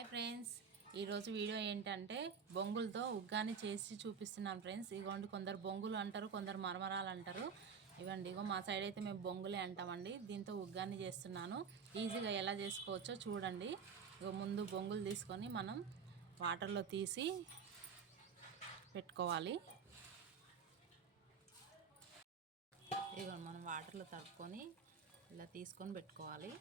Hi friends. ఈరోజు video ఏంటంటే బొంగులతో ఉగ్గాని చేసి చూపిస్తున్నాను ఫ్రెండ్స్. ఇగోండి కొందరు బొంగులు అంటారు కొందరు మరమరాలు అంటారు. ఇవ్వండి ఇగో మా సైడ్ అయితే మేము బొంగులే అంటామండి. దీంతో ఉగ్గాని చేస్తున్నాను. ఈజీగా ఎలా చేసుకోవచ్చో చూడండి. ఇగో ముందు బొంగులు తీసుకొని మనం వాటర్లో తీసి పెట్టుకోవాలి. ఇదిగోండి మనం వాటర్లో తడుపుకొని ఇలా తీసుకొని పెట్టుకోవాలి.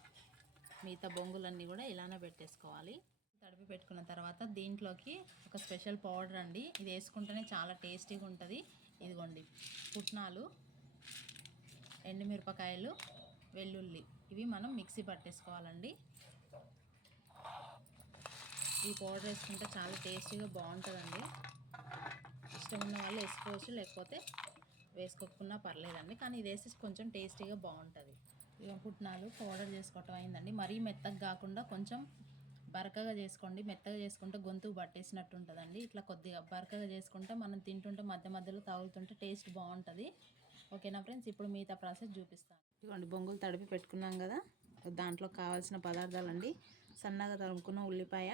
మిగతా బొంగులన్నీ కూడా ఇలానే పెట్టేసుకోవాలి. తడిపి పెట్టుకున్న తర్వాత దీంట్లోకి ఒక స్పెషల్ పౌడర్ అండి. ఇది వేసుకుంటేనే చాలా టేస్టీగా ఉంటుంది. ఇదిగోండి పుట్నాలు ఎండుమిరపకాయలు వెల్లుల్లి. ఇవి మనం మిక్సీ పట్టేసుకోవాలండి. ఈ పౌడర్ వేసుకుంటే చాలా టేస్టీగా బాగుంటుందండి. ఇష్టం ఉన్న వాళ్ళు వేసుకోవచ్చు లేకపోతే వేసుకోకుండా పర్లేదండి. కానీ ఇది వేసి కొంచెం టేస్టీగా బాగుంటుంది. ఇక పుట్నాలు పౌడర్ చేసుకోవటం అయిందండి. మరీ మెత్తగా కాకుండా కొంచెం బరకగా చేసుకోండి మెత్తగా చేసుకుంటే గొంతు పట్టేసినట్టు ఉంటుందండి ఇట్లా కొద్దిగా బరకగా చేసుకుంటే మనం తింటుంటే మధ్య మధ్యలో తాగుతుంటే టేస్ట్ బాగుంటుంది. ఓకేనా ఫ్రెండ్స్? ఇప్పుడు మిగతా ప్రాసెస్ చూపిస్తాను. ఇదిగోండి బొంగులు తడిపి పెట్టుకున్నాం కదా. దాంట్లో కావాల్సిన పదార్థాలు అండి సన్నగా తరుముకున్న ఉల్లిపాయ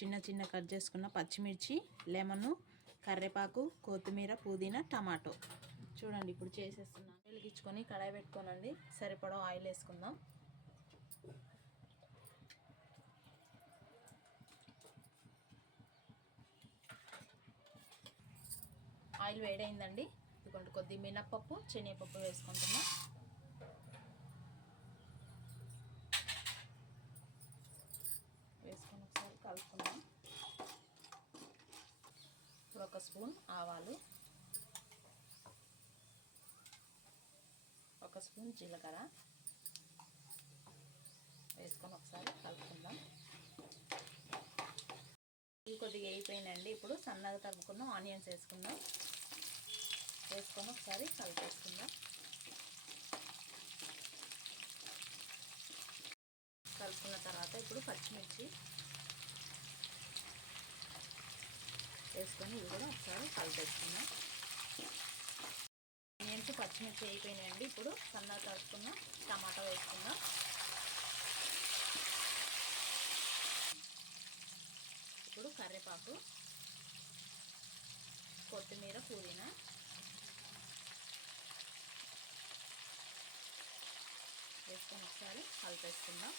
చిన్న చిన్న కట్ చేసుకున్న పచ్చిమిర్చి లెమను కరివేపాకు కొత్తిమీర పుదీనా టమాటో. చూడండి ఇప్పుడు చేసేస్తున్నాను. వెలిగించుకొని కడాయి పెట్టుకోనండి. సరిపడా ఆయిల్ వేసుకుందాం. ఆయిల్ వేడైందండి. ఇదిగోండి కొద్ది మినప్పప్పు శనగపప్పు వేసుకుంటున్నాం. వేసుకొని ఒకసారి కలుపుకుందాం. ఇప్పుడు ఒక స్పూన్ ఆవాలు ఒక స్పూన్ జీలకర్ర వేసుకొని ఒకసారి కలుపుకుందాం. ఇవి కొద్దిగా అయిపోయినండి ఇప్పుడు సన్నగా తగ్గుకున్న ఆనియన్స్ వేసుకుందాం. వేసుకొని ఒకసారి కలిపేసుకుందాం. కలుపుకున్న తర్వాత ఇప్పుడు పచ్చిమిర్చి వేసుకొని ఇవి కూడా ఒకసారి కలిపేసుకుందాం. ఆనియన్స్ పచ్చిమిర్చి అయిపోయినాయండి. ఇప్పుడు సన్నగా కలుపుకున్న టమాటా వేసుకుందాం. ఇప్పుడు కరివేపాకు కొత్తిమీర పుదీనా వేసుకొని ఒకసారి కలిపేసుకుందాం.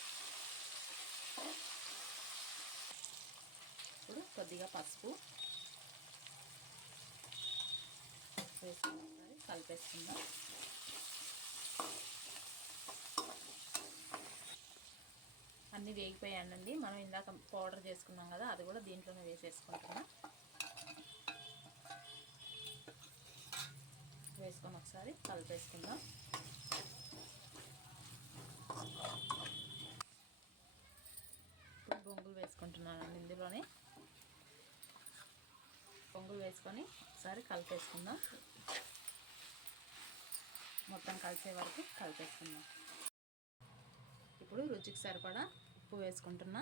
ఇప్పుడు కొద్దిగా పసుపు వేసుకొని ఒకసారి కలిపేసుకుందాం. అన్నీ వేగిపోయానండి మనం ఇందాక పౌడర్ చేసుకున్నాం కదా అది కూడా దీంట్లోనే వేసేసుకుంటున్నాం. వేసుకొని ఒకసారి కలిపేసుకుందాం ఇప్పుడు బొంగులు వేసుకుంటున్నానండి ఇందులోనే. పొంగులు వేసుకొని ఒకసారి కలిపేసుకుందాం. మొత్తం కలిసే వరకు కలిపేసుకుందాం. ఇప్పుడు రుచికి సరిపడా ఉప్పు వేసుకుంటున్నా.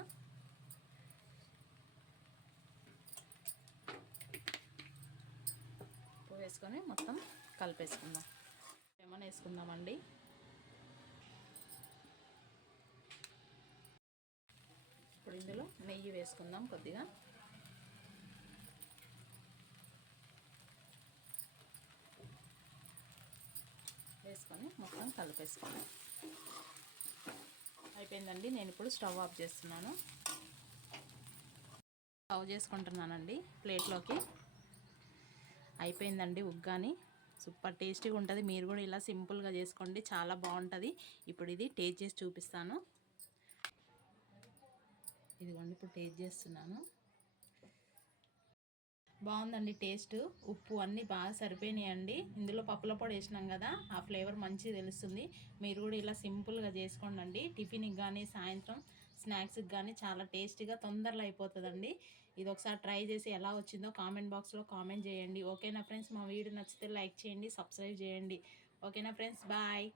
ఉప్పు వేసుకొని మొత్తం కలిపేసుకుందాం. లెమన్ వేసుకుందామండి? ఇప్పుడు ఇందులో నెయ్యి వేసుకుందాం కొద్దిగా. వేసుకొని మొత్తం కలిపేసుకుందాం అయిపోయిందండి నేను ఇప్పుడు స్టవ్ ఆఫ్ చేస్తున్నాను. స్టవ్ చేసుకుంటున్నానండి ప్లేట్లోకి. అయిపోయిందండి ఉగ్గాని. సూపర్ టేస్టీగా ఉంటుంది. మీరు కూడా ఇలా సింపుల్గా చేసుకోండి. చాలా బాగుంటుంది. ఇప్పుడు ఇది టేస్ట్ చేసి చూపిస్తాను. ఇదిగోండి ఇప్పుడు టేస్ట్ చేస్తున్నాను. బాగుందండి టేస్ట్ ఉప్పు అన్నీ బాగా సరిపోయినాయండి. ఇందులో పప్పుల పొడి వేసినాం కదా ఆ ఫ్లేవర్ మంచిగా తెలుస్తుంది. మీరు కూడా ఇలా సింపుల్గా చేసుకోండి టిఫిన్కి కానీ సాయంత్రం స్నాక్స్కి కానీ చాలా టేస్టీగా తొందరలో అయిపోతుందండి. ఇది ఒకసారి ట్రై చేసి ఎలా వచ్చిందో కామెంట్ బాక్స్లో కామెంట్ చేయండి. ఓకేనా ఫ్రెండ్స్ మా వీడియో నచ్చితే లైక్ చేయండి సబ్స్క్రైబ్ చేయండి. ఓకేనా ఫ్రెండ్స్ బాయ్